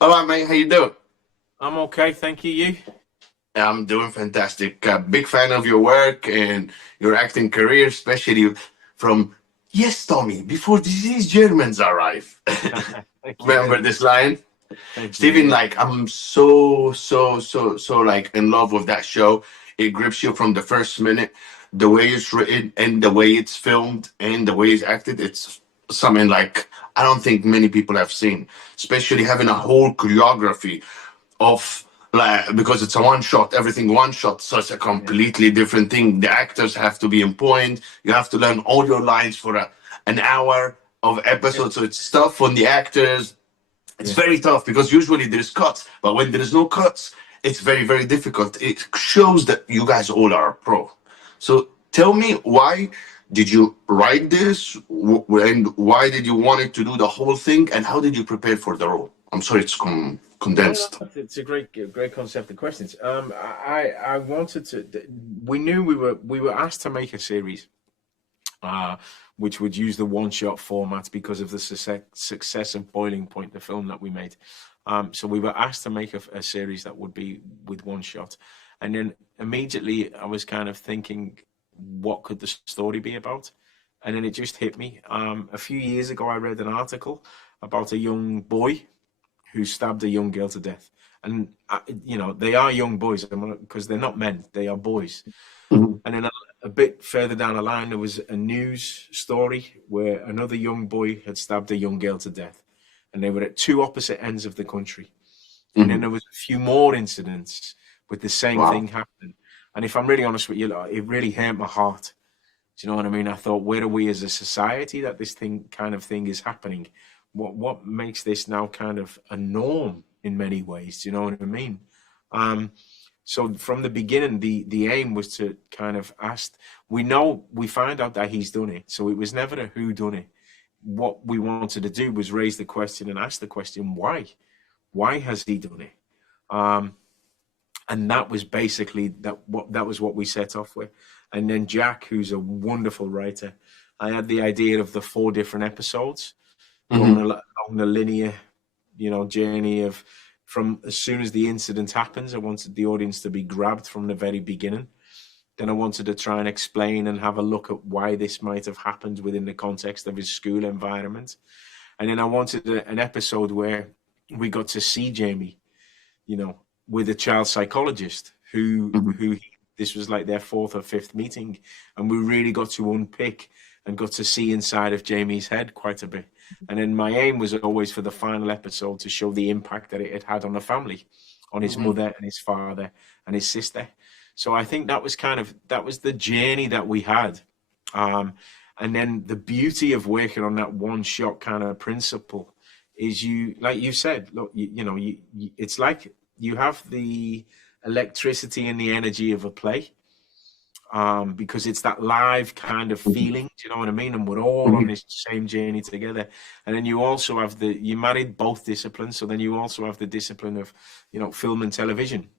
All right, mate. How you doing? I'm okay, thank you. You? I'm doing fantastic. Big fan of your work and your acting career, especially from Yes, Tommy, before these Germans arrive. Thank you very Remember much. this line? Thank you. Steven, Yeah, like I'm so like in love with that show. It grips you from the first minute. The way it's written and the way it's filmed and the way it's acted, it's something like I don't think many people have seen. Especially having a whole choreography of like because it's a one shot, everything one shot, so it's a yeah, completely different thing. The actors have to be in point. You have to learn all your lines for an hour of yeah, episode. So it's tough on the actors, it's yeah. very tough because usually there's cuts, but when there is no cuts, it's very difficult. It shows that you guys all are pro. So tell me, why did you write this, and why did you want it to do the whole thing, and how did you prepare for the role? I'm sorry, it's No, no, condensed. it's a great concept of questions. I wanted to. We knew we were asked to make a series, uh, which would use the one shot format because of the success of Boiling Point, the film that we made. So we were asked to make a series that would be with one shot, and then immediately I was kind of thinking, what could the story be about? And then it just hit me. A few years ago, I read an article about a young boy who stabbed a young girl to death. And, they are young boys because they're not men, they are boys. Mhm. And then a bit further down the line, there was a news story where another young boy had stabbed a young girl to death. And they were at two opposite ends of the country. And then Mhm. there was a few more incidents with the same Wow. thing happening. And if I'm really honest with you, like, it really hurt my heart. Do you know what I mean? I thought, where are we as a society that this thing is happening? What makes this now kind of a norm in many ways? Do you know what I mean? Um, so from the beginning, the aim was to kind of ask. We find out that he's done it, so it was never a who done it. What we wanted to do was raise the question and ask the question, why? Why has he done it? Um, and that was basically that was what we set off with. And then Jack, who's a wonderful writer, I had the idea of the four different episodes going Mhm. along the linear, journey of from as soon as the incident happens. I wanted the audience to be grabbed from the very beginning. Then I wanted to try and explain and have a look at why this might have happened within the context of his school environment. And then I wanted an episode where we got to see Jamie, you know, with a child psychologist Mhm. this was like their fourth or fifth meeting, and we really got to unpick and got to see inside of Jamie's head quite a bit. And then my aim was always for the final episode to show the impact that it had had on the family, on his Mhm. mother and his father and his sister. So I think that was the journey that we had. Um, and then the beauty of working on that one shot kind of principle is like you said, look, it's like you have the electricity and the energy of a play, because it's that live kind of Mhm. feeling. Do you know what I mean? And we're all on Mhm. this same journey together. And then you also have you married both disciplines. So then you also have the discipline of, film and television,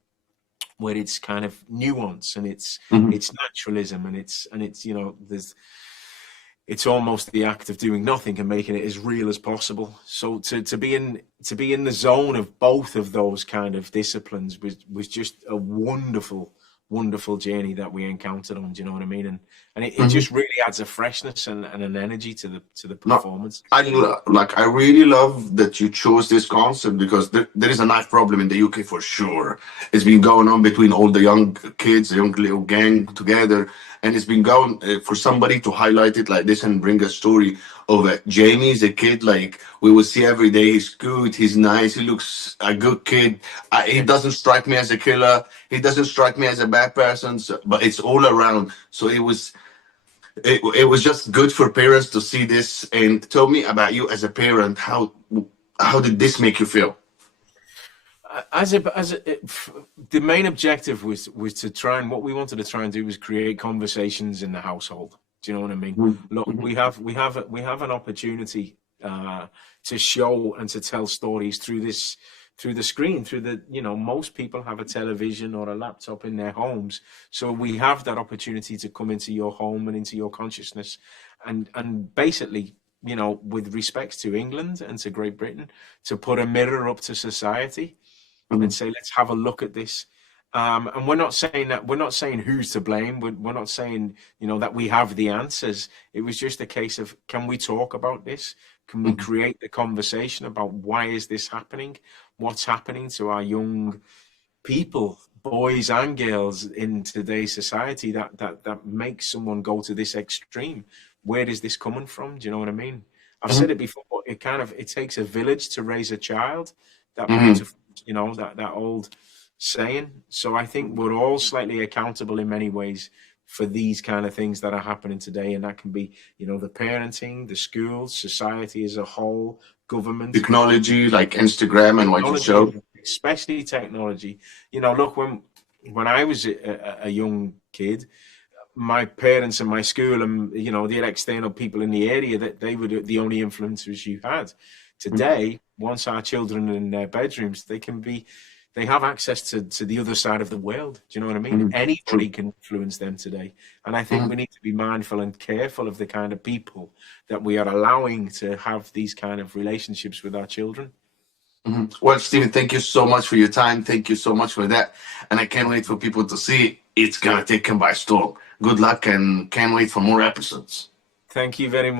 where it's kind of nuance and Mhm. it's naturalism and it's it's almost the act of doing nothing and making it as real as possible. So to be in the zone of both of those kind of disciplines was just a wonderful journey that we encountered on. Do you know what I mean? And it Mhm. just really adds a freshness and an energy to the No, performance. I really love that you chose this concept because there is a knife problem in the UK for sure. It's been going on between all the young kids, the young little gang together, and it's been going for somebody to highlight it like this and bring a story of Jamie is a kid like we will see every day. He's good, he's nice, he looks a good kid. He Yeah. doesn't strike me as a killer. He doesn't strike me as a bad person. But it's all around. So it was just good for parents to see this. And tell me about you as a parent. How did this make you feel? The main objective was to try and what we wanted to try and do was create conversations in the household. Do you know what I mean? Look, Mhm. we have an opportunity, to show and to tell stories through the screen, through the most people have a television or a laptop in their homes, so we have that opportunity to come into your home and into your consciousness, and basically. you know, with respect to England and to Great Britain, to put a mirror up to society and Mhm. say, let's have a look at this. And we're not saying who's to blame. We're not saying, you know, that we have the answers. It was just a case of, can we talk about this? Can we Mhm. create the conversation about why is this happening? What's happening to our young people, boys and girls in today's society that makes someone go to this extreme? Where is this coming from? Do you know what I mean? I've said Mhm. it before. It takes a village to raise a child. That Mhm. beautiful, you know, that old saying. So I think we're all slightly accountable in many ways for these kind of things that are happening today, and that can be, you know, the parenting, the schools, society as a whole, government, Technology like Instagram and what you technology, showed. especially technology. You know, look, when I was a young kid, my parents and my school and, you know, the external people in the area, that they were the only influences you had. Mhm. Today, once our children are in their bedrooms, they have access to the other side of the world. Do you know what I mean? Mhm. Anybody True. can influence them today. And I think Mhm. we need to be mindful and careful of the kind of people that we are allowing to have these kind of relationships with our children. Mhm. Well, Stephen, thank you so much for your time. Thank you so much for that. And I can't wait for people to see it. It's gonna take them by storm. Good luck and can't wait for more episodes. Thank you very much.